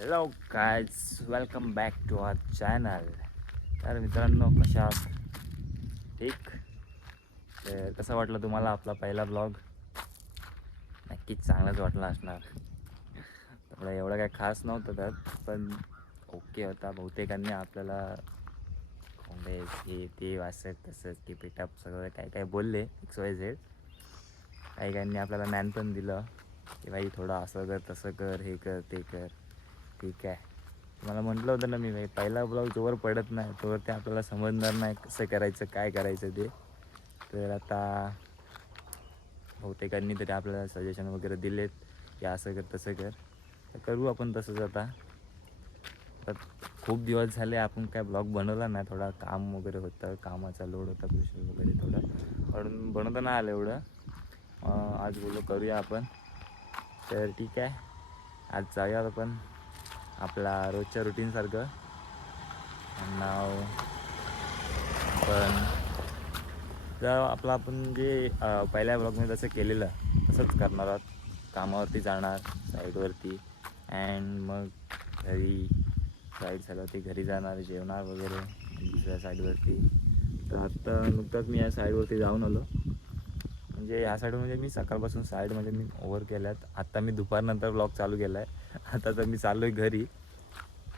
Hello guys, welcome back to our channel. तर मित्रांनो, कशा आहात? ठीक. तर कसं वाटलं तुम्हाला आपला पहिला ब्लॉग? नक्कीच चांगलाच वाटला असणार. थोडं एवढं काय खास नव्हतं त्यात, पण ओके होता. बहुतेकांनी आपल्याला कोंबे हे ते वाचत तसंच की पिटअप सगळं काय काय बोलले XYZ. काही काहींनी आपल्याला ज्ञान पण दिलं की भाई थोडं असं कर, तसं कर, हे कर, ते कर. ठीक आहे. मला म्हटलं होतं ना मी भाई, पहिला ब्लॉग जोवर पडत नाही तोवर ते आपल्याला समजणार नाही कसं करायचं, काय करायचं ते. तर आता बहुतेकांनी तरी आपल्याला सजेशन वगैरे दिलेत की असं कर, तसं कर. तर करू आपण तसंच आता. आता खूप दिवस झाले आपण काय ब्लॉग बनवला नाही. थोडा काम वगैरे होतं, कामाचा लोड होता, प्रेशर वगैरे थोडं म्हणून बनवता नाही आलं एवढं. आज बोललो करूया आपण. तर ठीक आहे, आज जाऊया आपण आपला रोजच्या रुटीनसारखं. नाव पण जर आपलं आपण जे पहिल्या ब्लॉगमध्ये जसं केलेलं तसंच करणार आहोत. कामावरती जाणार साईडवरती, अँड मग घरी साईड झाल्यावरती घरी जाणार, जेवणार वगैरे दुसऱ्या साईडवरती. तर आत्ता नुकताच मी या साईडवरती जाऊन आलो. म्हणजे ह्या साईड म्हणजे मी सकाळपासून साईड म्हणजे मी ओव्हर केल्यात. आत्ता मी दुपारनंतर ब्लॉग चालू केला आहे. आता तर मी चाललो आहे घरी.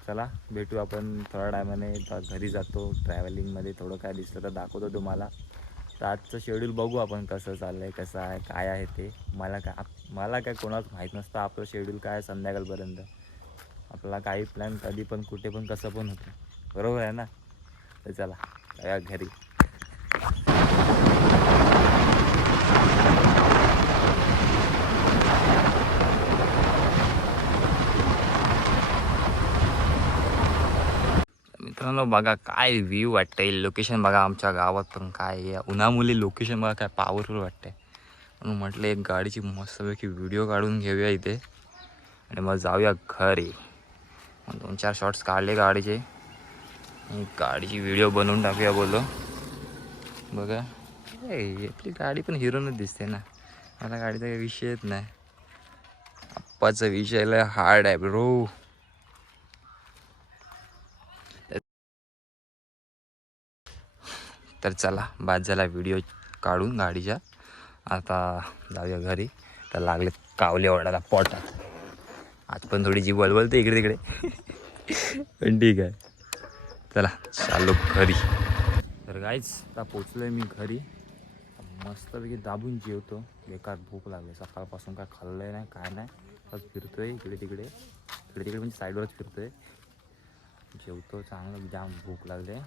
चला भेटू आपण थोड्या टायमाने. घरी जातो, ट्रॅव्हलिंगमध्ये थोडं काय दिसलं तर दाखवतो तुम्हाला. तर आजचं शेड्यूल बघू आपण कसं चाललं आहे, कसं आहे, काय आहे ते. मला काय कोणाच माहीत नसतं आपलं शेड्यूल काय आहे संध्याकाळपर्यंत. आपल्याला काही प्लॅन कधी पण कुठे पण कसं पण होतं, बरोबर आहे ना. तर चला जाऊया घरी. मित्रांनो बघा काय व्ह्यू वाटतंय, लोकेशन बघा आमच्या गावात. पण काय उन्हामुळे लोकेशन बघा काय पॉवरफुल वाटतंय. म्हणून म्हटलं एक गाडीची मस्तपैकी व्हिडिओ काढून घेऊया इथे आणि मग जाऊया घरी. मग 2-4 शॉट्स काढले गाडीचे आणि गाडीची व्हिडिओ बनवून टाकूया बोललो. बघा आपली गाडी पण हिरोनच दिसते ना. मला गाडीचा काही विषयच नाही. आप्पाचा विषय लय हार्ड आहे ब्रो. तर चला बाद झाला व्हिडिओ काढून गाडीच्या. आता जाऊया घरी. तर लागले कावले ओढायला पोटात. आज पण थोडी जी वळवळते इकडे तिकडे. पण ठीक आहे, चला चाललो घरी. तर गाईच आता पोचलो आहे मी घरी. मस्तपैकी दाबून जेवतो. बेकार भूक लागली, सकाळपासून काय खाल्लं आहे नाही, काय नाही. बस फिरतो आहे इकडे तिकडे, इकडे तिकडे म्हणजे साईडवरच फिरतो आहे. जेवतो, चांगलं जाम भूक लागले.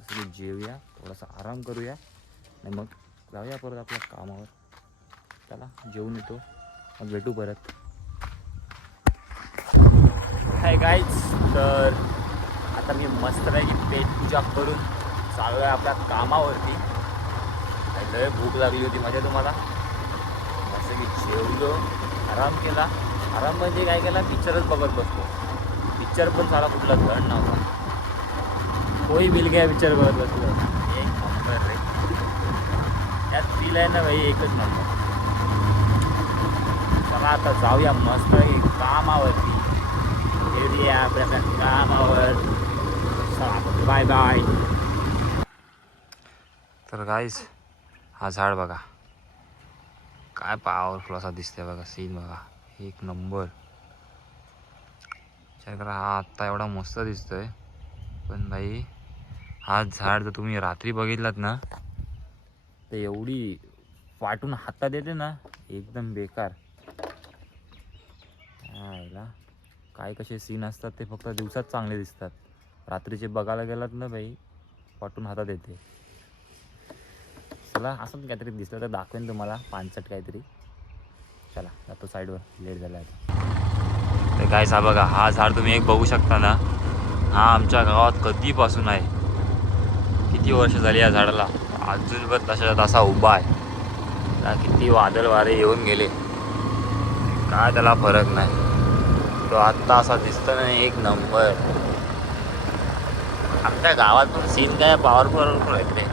असं जेवूया, थोडासा आराम करूया आणि मग जाऊया परत आपल्या कामावर. चला जेवून येतो, मग भेटू परत. हाय गाईज, तर आता मी मस्तपैकी पेट पूजा करून चालू आहे आपल्या कामावरती. लय भूक लागली होती माझ्या तुम्हाला. मस्त मी जेवलो, आराम केला. आराम म्हणजे काय केला, पिक्चरच बघत बसतो. पिक्चर पण सारा कुठला धड नव्हता. कोई मिल गया पिक्चर बघत बसलो. एक नंबर रे, त्यात फील आहे ना भाई, एकच नंबर. चला आता जाऊया मस्त कामावरती. येऊया आपल्या कामावर. Bye bye. तर गाईस हा झाड बघा काय पॉवरफुल असा दिसतंय बघा. सीन बघा एक नंबर. तर हा आत्ता एवढा मस्त दिसतोय, पण भाई हा झाड जर तुम्ही रात्री बघितलात ना तर एवढी फाटून हातात येते ना, एकदम बेकार. आयला काय कसे सीन असतात ते फक्त दिवसात चांगले दिसतात. रात्रीचे बघायला गेलात ना भाई, फाटून हातात येते. चला असंच काहीतरी दिसलं तर दाखवेन तुम्हाला, पानसट काहीतरी. चला जातो साईडवर, लेट झाला आता. तर काय सा बघा हा झाड तुम्ही एक बघू शकता ना, हा आमच्या गावात कधीपासून आहे. किती वर्ष झाली या झाडाला, अजून पण तसा तसा उभा आहे. किती वादळ वारे येऊन गेले, काय त्याला फरक नाही. तो आत्ता असा दिसतो ना एक नंबर. आमच्या गावात पण सीन काय पॉवरफुल आहेत रे.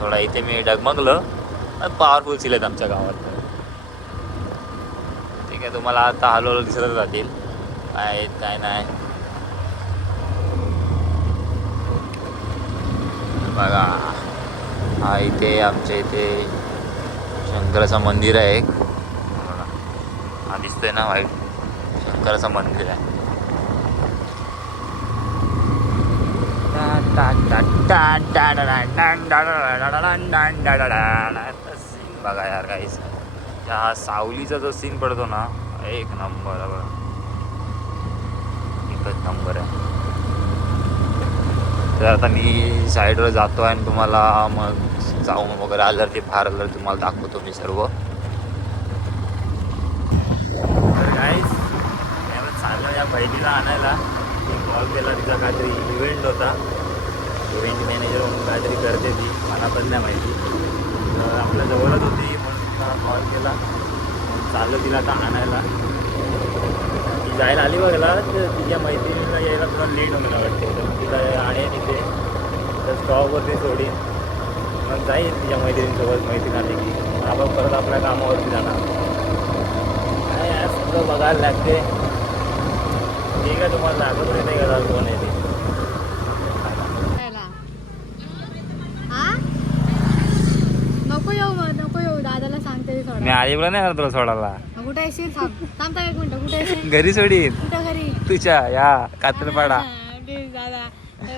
थोडा इथे मी डगमगलो, पॉवरफुल सीन आहेत आमच्या गावात. ठीक आहे, तुम्हाला आता हळूहळू दिसतच जातील. काय आहेत काय नाही. बघा हा इथे आमच्या इथे शंकराचं मंदिर आहे एक. बघा हा दिसतोय ना व्हाईट, शंकराचं मंदिर आहे. सीन बघा यार काहीच. त्या सावलीचा जो सीन पडतो ना एक नंबर आहे बघा, एकच नंबर आहे. तर आता मी साईडवर जातो आणि तुम्हाला मग जाऊन वगैरे आलं ते बाहेर आलं तुम्हाला दाखवतो मी सर्व. तर गाईस यावेळेस चाललं या बहिणीला आणायला. कॉल केला, तिचा काहीतरी इव्हेंट होता, इव्हेंट मॅनेजर म्हणून काहीतरी करते ती, मला पण नाही माहिती. तर आपल्या जवळच होती म्हणून तिला कॉल केला, चाललं तिला आता आणायला. ती जायला आली बघायला, तर तिच्या मैत्रिणीला यायला थोडा लेट होणार वाटते. तर तिला आणेन इथे तर स्टॉपवरती सोडीन, मग जाईल तिच्या मैत्रिणीसोबत. मैत्रीण आली की आपण परत आपल्या कामावरती जाणार. काय यार सगळं बघायला लागते. ठीक आहे, तुम्हाला दाखवतो नाही का कोण आहे ते. नको येऊ दादाला सांगते मी आईला नाही तुला सोडायला. कुठे येशील? थांब एक मिनिट, कुठे येशील? घरी सोडीन. कुठं घरी? तुझ्या या कातरपाडा. दादा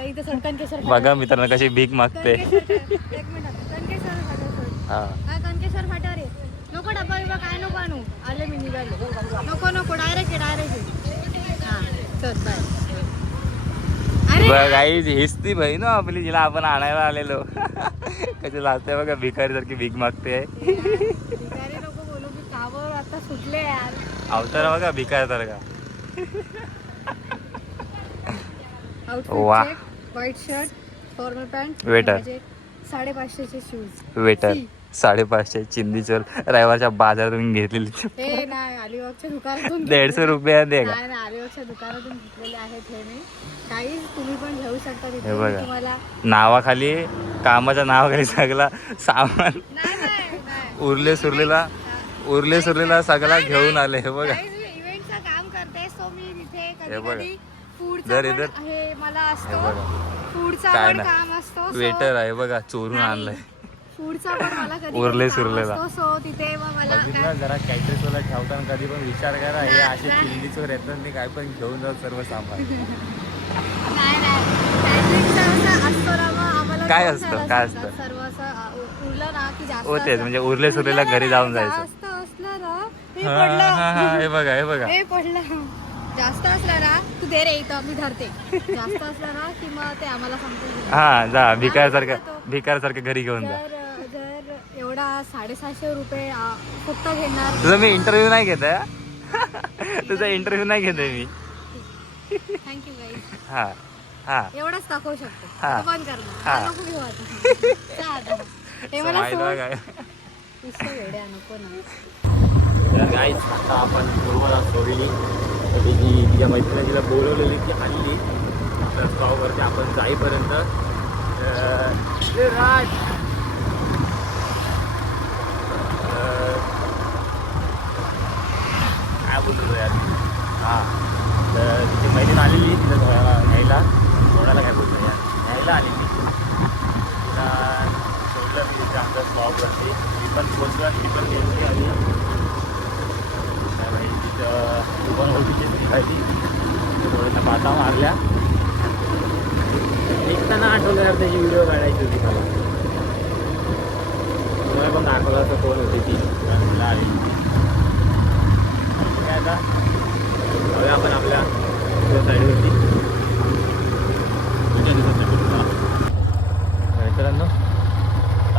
इथं सोड कणकेश्वर. बघा मित्रांनो कशी भीक मागते. एक मिनिट, कणकेश्वर फाट्यावर. हा कणकेश्वर फाट्यावर आहे. नको डब्बा बिब्बा काय नको आणू, आले मी निघाले. नको डायरेक्ट हा चल बाय. बघ आई हीच ती बहीण हो आपली जिला आपण आणायला आलेलो. कशी लाजते बघा, भिकारी सारखी भीक मागते. भिकारी नको बोलू की कावर आता सुटले यार. अवतार बघा भिकारी सारखा. Outfit, white shirt, formal pant, waiter 550चे शूज. वेटर 550 चिंदी चोल रविवारच्या बाजारातून घेतलेली. हे नाही अलिबागच्या दुकानातून 150 रुपया दे. नाही अलिबागच्या दुकानातून घेतलेले आहेत हे मी. काही तुम्ही पण घेऊ शकता तिथे. हे बघा तुम्हाला नावाखाली, कामाच्या नावाखाली सगळा सामान नाही उरले सुरलेला सगळा घेऊन आले. हे बघा इव्हेंटचं काम करते, सो मी तिथे हे बघा. कधी फूडचं जर पण इधर हे मला हे असतो, बघा फूडचा काय पण ना काम असतो. वेटर आहे बघा, चोरून आणलंय. फूडचा पण मला कधी उरले काम सुरलेला. असतो, सो तिथे मग मला बघितलं जरा कॅटरेस वाला ठेवताना कधी पण विचार करा, हे असे चिंदी चोर येतात मी काय पण घेऊन जाऊ सर्व सामान. नाही कॅटरिंगचं असं असतो ना, मग आम्हाला काय खूप असतं? सारं काय असतं. असतं? सर्व असं उरलं ना की जास्त हो तेच असतं. म्हणजे उरले सुरलेला उरलं घरी ना, जाऊन जायचं. जास्त असलं ना, हे हा, पडलं. हे बघा हे बघा हे पडलं. जास्त असलं ना तू दे रे इथं मी धरते. जास्त असलं ना की मग ते आम्हाला सांगतो. हा जा भिकारसारखं घरी घेऊन जा. जर एवढा 750 रुपये फक्त घेणार. तुझा मी इंटरव्ह्यू नाही घेत तुझा इंटरव्ह्यू नाही घेतोय मी. Thank you guys. हा हा एवढंच दाखवू शकतो. हा. बंद करणार. हा. नको घेऊ आता. जा आता. हे मला माहित सोड. काय नुसतं वेड्या नको ना. तर गाईज आता आपण पूर्व सोडली, तिच्या मैत्रिणी तिला बोलवलेली ती आणली. तर स्टॉपवरती आपण जाईपर्यंत राज काय बोलतो यार. हां तर तिची मैत्रीण आलेली तिला न्यायला, कोणाला काय बोलतो यार, न्यायला आलेली. तिला सोडलं मी तिच्या आमच्या स्टॉपवरती. ती पण पोचलं, ती पण गेली आली. भाई तिथं तू पण ओळखीची निघायची, थोड्याशा बाता मारल्या. एकताना आठवलं यार त्याची व्हिडिओ काढायची होती मला. तुम्हाला पण दाखवलं असं कोण होती ती, तिला आली. काय आता जाऊया आपण आपल्या साईडवरती. मित्रांनो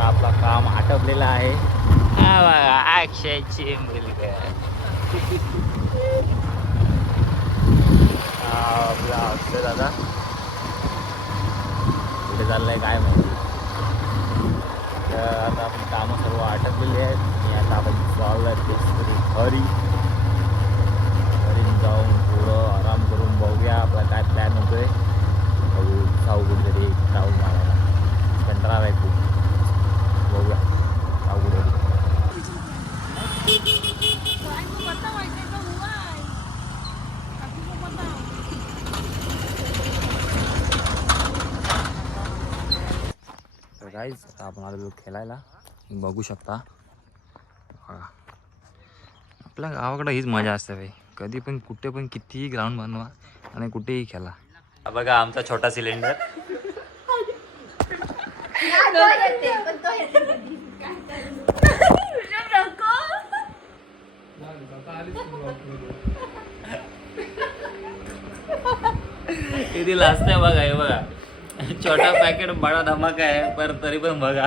आपला काम आटपलेलं आहे. हा बघा अक्षयची मुलगा आपला अक्षय दादा कुठे चाललंय काय माहिती. तर आता आपली कामं सर्व आटपलेली आहेत आणि आता आपण चाललं घरी जाऊन थोडं आराम करून बघूया आपला काय प्लॅन होतोय. बघू जाऊ कुठेतरी राहून मारायला, कंटाळा आहे खूप. बघूया जाऊ कुठेतरी. काहीच आता आपण आलेलो खेळायला, बघू शकता. बघा आपल्या गावाकडे हीच मजा असते भाई. कधी पण कुठे पण कितीही ग्राउंड बनवा आणि कुठेही खेळा. बघा आमचा छोटा सिलेंडर. किती लाजते बघा. हे बघा छोटा पॅकेट बडा धमाका आहे, पर तरी पण बघा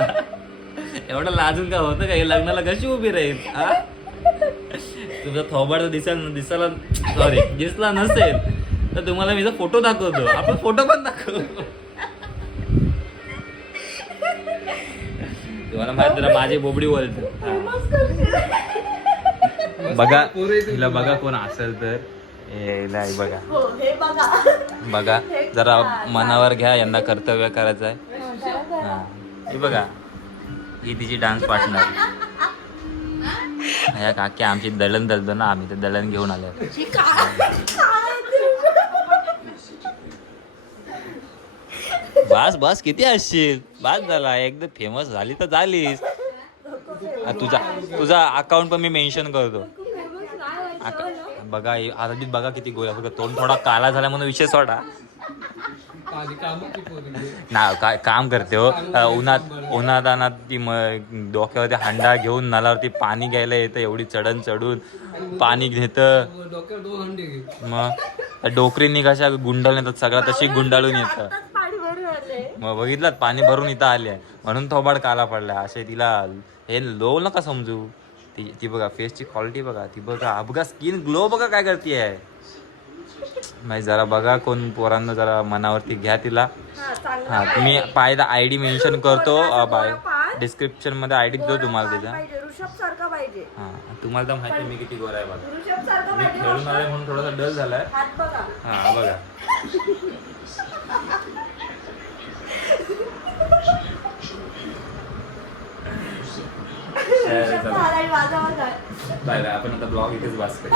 एवढं लाजून का होतं का? हे लग्नाला कशी उभी राहील हा? तुझा थोबाड दिसायला सॉरी दिसला नसेल तर तुम्हाला मी फोटो दाखवतो. आपण फोटो पण दाखवू. तुम्हाला माहित जरा माझी बोबडी बोलते. बघा तिला बघा कोण असेल तर बघा बघा जरा मनावर घ्या, यांना कर्तव्य करायचं आहे. हा हे बघा ही तिची डान्स पार्टनर. या काकी आमची दळण दळतो ना, आम्ही ते दळण घेऊन आलो. बस बस किती असशील, बस झाला. एकदम फेमस झाली तर झालीस. तुझा अकाउंट पण मी मेन्शन करतो. बघा आधीच बघा किती गोळ्या. बघा तोंड थोडा काला झाला म्हणून विषय सोडा ना. काय काम करते हो उन्हात ती डोक्यावरती हांडा घेऊन नलावरती पाणी घ्यायला येतं. एवढी चढून पाणी घेतं. मग डोकरीनी कशा गुंडाळून येतात, सगळा तशी गुंडाळून येतं. मग बघितलं पाणी भरून इथं आले म्हणून थोबाड काला पडलाय. असे तिला हे लो नका समजू. ती बघा फेसची क्वालिटी बघा. ती बघा बघा स्किन ग्लो बघा काय करते. माहिती जरा बघा कोण पोरांना जरा मनावरती घ्या तिला. हा तुम्ही पाहिजे ID मेन्शन करतो डिस्क्रिप्शन मध्ये. ID देतो तुम्हाला तिचा. हा तुम्हाला तर माहिती मी किती गोरा आहे बघा. मी खेळून आले म्हणून थोडासा डल झालाय. हा बघा बाय बाय. आपण आता ब्लॉग इथेच वाच करू.